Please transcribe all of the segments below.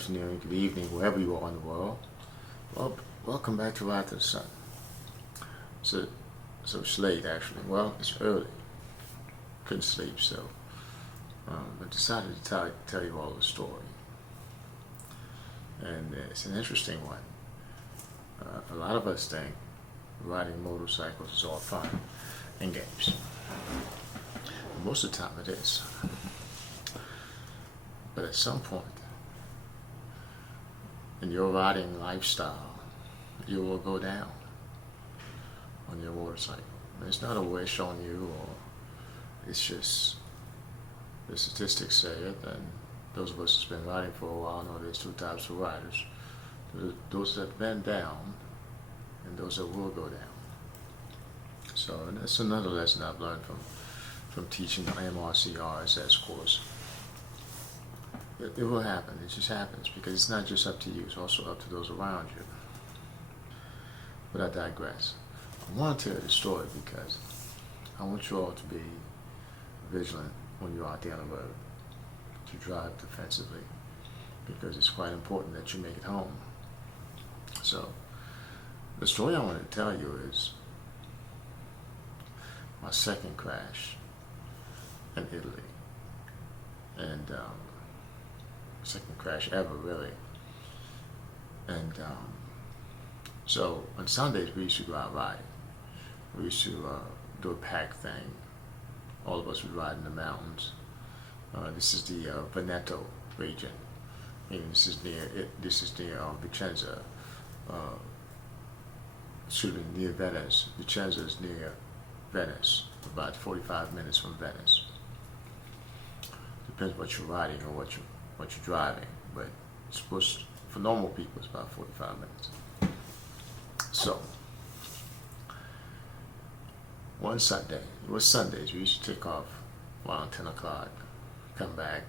afternoon, good evening, wherever you are in the world. Well, welcome back to Ride to the Sun. So it's late actually. Well, it's early. Couldn't sleep, so I decided to tell you all the story. And it's an interesting one. A lot of us think riding motorcycles is all fun and games. Most of the time it is. But at some point in your riding lifestyle, you will go down on your motorcycle. And it's not a wish on you, or it's just the statistics say it, and those of us who've been riding for a while know there's two types of riders. Those that have been down and those that will go down. So and that's another lesson I've learned from teaching the MRCRSS course. It will happen. It just happens because it's not just up to you, it's also up to those around you. But I digress. I want to tell you the story because I want you all to be vigilant when you're out there on the road, to drive defensively, because it's quite important that you make it home. So the story I want to tell you is my second crash in Italy, and second crash ever, really. And so on Sundays we used to go out riding. We used to do a pack thing. All of us would ride in the mountains. This is the Veneto region. This is near Vicenza. Near Venice. Vicenza is near Venice, about 45 minutes from Venice. Depends what you're riding or what you're driving, but it's supposed, for normal people, it's about 45 minutes. So one Sunday, it was Sundays, we used to take off around 10 o'clock, come back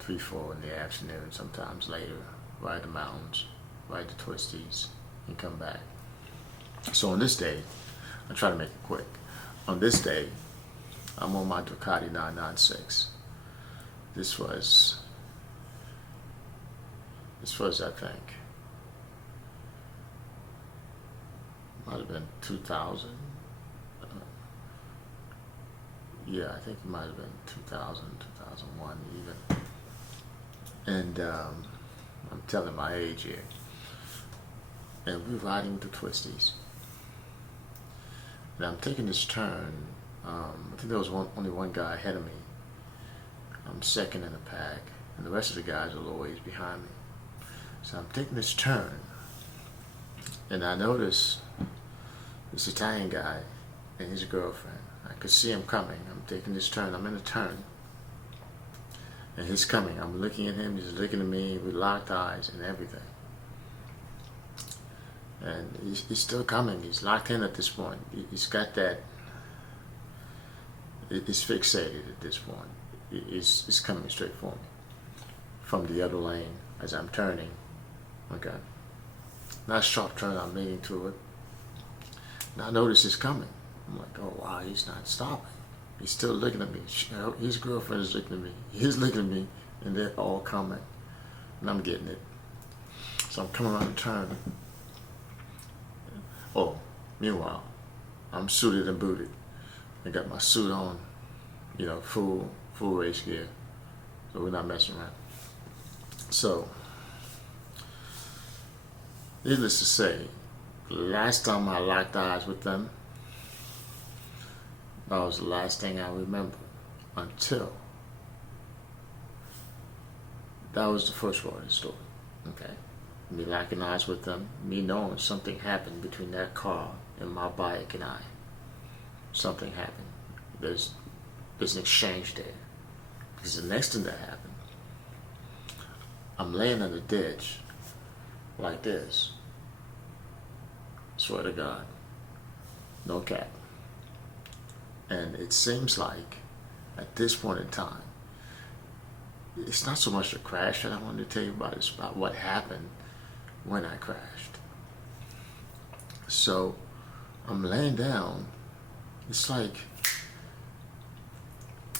3, 4 in the afternoon, sometimes later, ride the mountains, ride the twisties, and come back. So on this day, I try to make it quick. On this day, I'm on my Ducati 996. This was I think, might have been 2000. Yeah, I think it might have been 2000, 2001 even. And I'm telling my age here. And we're riding the twisties. And I'm taking this turn. I think there was only one guy ahead of me. I'm second in the pack, and the rest of the guys are a little ways behind me. So I'm taking this turn, and I notice this Italian guy and his girlfriend. I could see him coming. I'm taking this turn. I'm in a turn, and he's coming. I'm looking at him. He's looking at me with locked eyes and everything. And he's still coming. He's locked in at this point. He's got that. He's fixated at this point. He's coming straight for me from the other lane as I'm turning. Okay. Nice sharp turn. I'm leaning to it. And I notice he's coming. I'm like, oh wow, he's not stopping. He's still looking at me. His girlfriend is looking at me. He's looking at me, and they're all coming, and I'm getting it. So I'm coming around the turn. Oh, meanwhile, I'm suited and booted. I got my suit on, full race gear. So we're not messing around. So, needless to say, last time I locked eyes with them, that was the last thing I remember until that was the first part of the story. Okay. Me locking eyes with them, me knowing something happened between that car and my bike and I. Something happened. There's an exchange there. Because the next thing that happened, I'm laying in the ditch like this. Swear to God. No cap. And it seems like at this point in time, it's not so much the crash that I wanted to tell you about, it's about what happened when I crashed. So I'm laying down. It's like,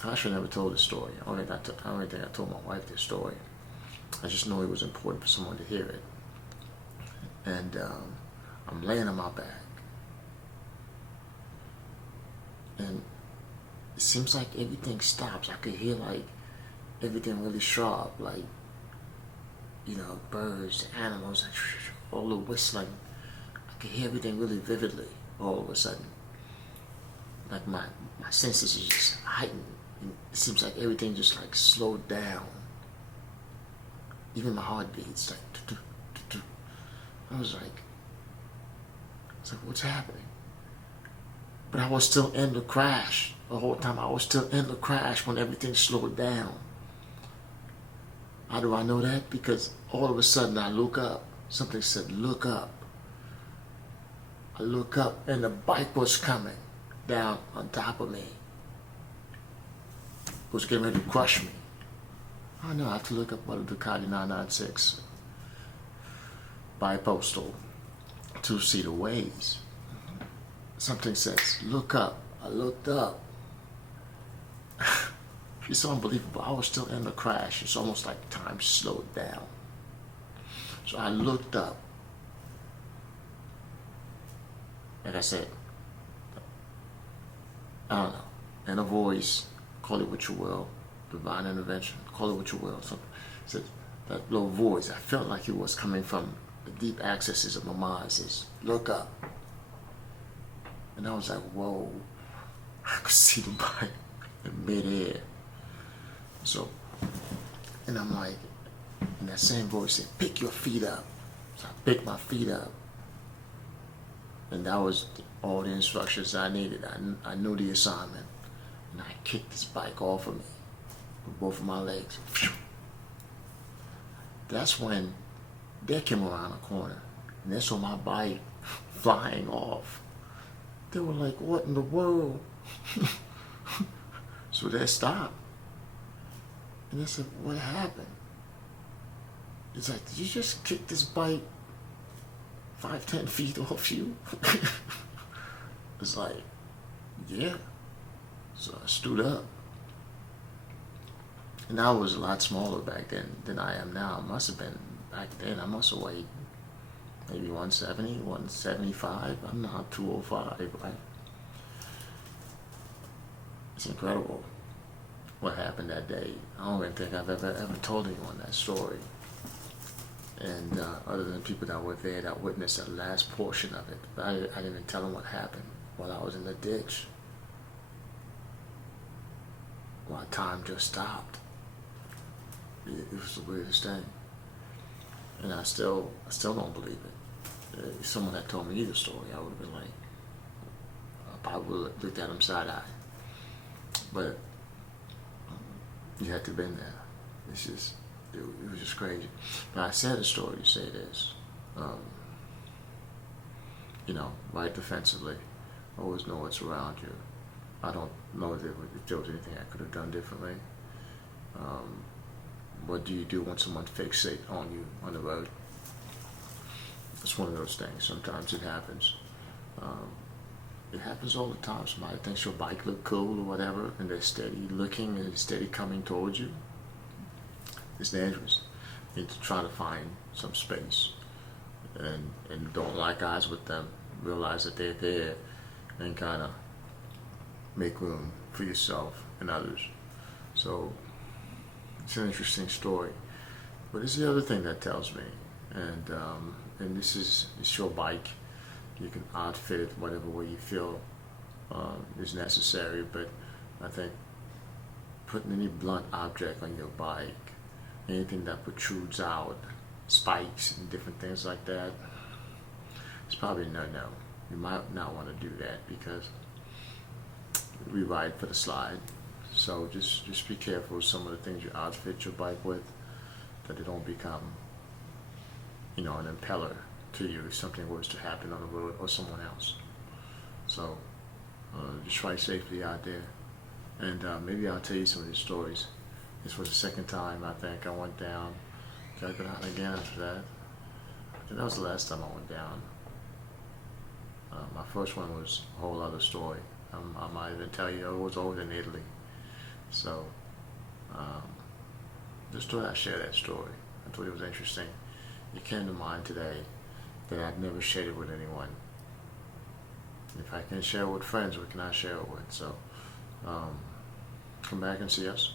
I actually never told this story. I don't think I told my wife this story. I just know it was important for someone to hear it. And I'm laying on my back, and it seems like everything stops. I could hear like everything really sharp, like, you know, birds, animals, all the whistling. I could hear everything really vividly all of a sudden. Like my senses are just heightened. It seems like everything just like slowed down. Even my heartbeats, like, I was like, what's happening? But I was still in the crash. The whole time I was still in the crash when everything slowed down. How do I know that? Because all of a sudden I look up. Something said, look up. I look up and the bike was coming down on top of me. It was getting ready to crush me. I know, I have to look up what a Ducati 996 bi-postal 2-seater weighs. Something says, look up. I looked up. It's unbelievable. I was still in the crash. It's almost like time slowed down. So I looked up. Like I said, I don't know, in a voice, call it what you will, divine intervention, call it what you will. So that little voice, I felt like it was coming from the deep accesses of my mind. Says, look up. And I was like, whoa, I could see the bike in midair. So, and I'm like, and that same voice said, pick your feet up. So I picked my feet up. And that was all the instructions I needed. I knew the assignment. And I kicked this bike off of me with both of my legs. That's when they came around the corner. And they saw my bike flying off. They were like, what in the world? So they stopped. And they said, what happened? It's like, did you just kick this bike 5-10 feet off you? It's like, yeah. So I stood up. And I was a lot smaller back then than I am now. I must have been, back then, I must have weighed maybe 170, 175. I'm not 205, right? It's incredible what happened that day. I don't even think I've ever told anyone that story. And other than people that were there that witnessed the last portion of it. But I didn't even tell them what happened while I was in the ditch. While time just stopped. It was the weirdest thing. And I still don't believe it. If someone had told me the story, I would have been like, I probably would have looked at them side-eye. But you had to have been there. It's just, it was just crazy. But I said a story to say this. You know, right defensively. Always know what's around you. I don't know if there was anything I could have done differently. What do you do when someone fixates on you on the road? It's one of those things. Sometimes it happens. It happens all the time. Somebody thinks your bike look cool or whatever, and they're steady looking and steady coming towards you. It's dangerous. You need to try to find some space and don't lock eyes with them. Realize that they're there and kind of make room for yourself and others. So it's an interesting story. But it's the other thing that tells me, and this is, it's your bike. You can outfit it whatever way you feel is necessary, but I think putting any blunt object on your bike, anything that protrudes out, spikes and different things like that, it's probably a no-no. You might not want to do that because we ride for the slide. So just be careful with some of the things you outfit your bike with, that they don't become, you know, an impeller to you if something was to happen on the road or someone else. So just ride safely out there. And maybe I'll tell you some of these stories. This was the second time I think I went down. Did I go down again after that? I think that was the last time I went down. My first one was a whole other story. I might even tell you it was over in Italy. So just thought I'd share that story. I thought it was interesting. It came to mind today that I've never shared it with anyone. If I can share it with friends, what can I share it with? So come back and see us,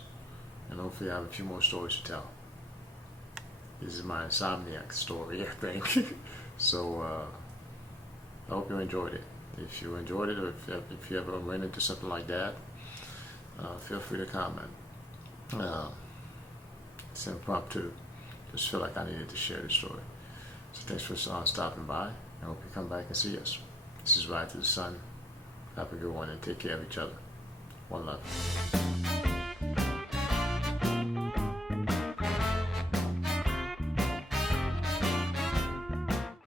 and hopefully I have a few more stories to tell. This is my insomniac story, I think. So I hope you enjoyed it. If you enjoyed it, or if you ever ran into something like that, feel free to comment. It's impromptu. Just feel like I needed to share the story. So thanks for stopping by. I hope you come back and see us. This is Ride to the Sun. Have a good one and take care of each other. One love.